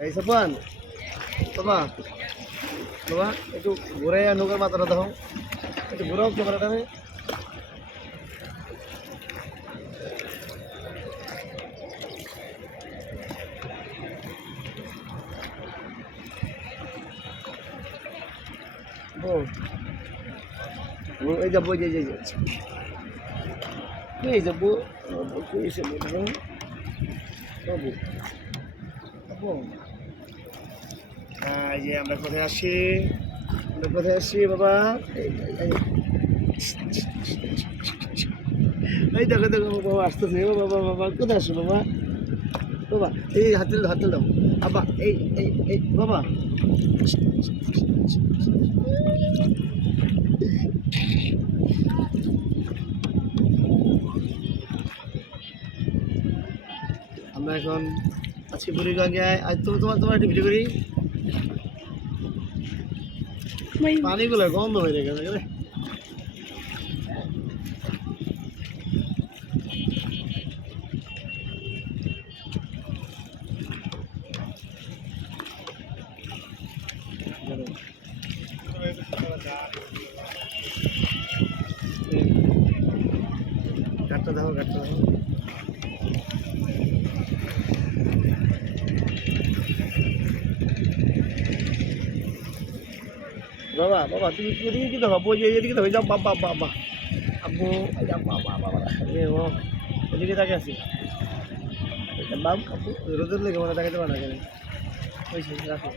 এই সপান বাবা বাবা একটু ঘুরে নৌকার মাথাটা দেখো একটু ঘুরাও ক্যামেরাটা এই যাবো এই যাবো এসে বাবু বাবু এই যে আমরা কোথায় আসি বাবা এই দেখো দেখো বাবা আসতেছে বাবা বাবা কোথায় আসো বাবা বাবা এই হাতে দাও বাবা এই এই এই বাবা আমরা এখন আছি বুড়িগঙ্গে আজ তোমার একটা ভিডিও করি পানিগুলো গন্ধ হয়ে গেছে ঘাটটা দেখো বাবা বাবা তুমি এদিকে কি দেখো বই এদিকে দেখো যাও বাবা বাবা আব্বু বাবা বাবা ও এদিকে তাকে আছি বাবু আব্বু রোদের লেগে মনে দেখাতে পারে না কেন রাখো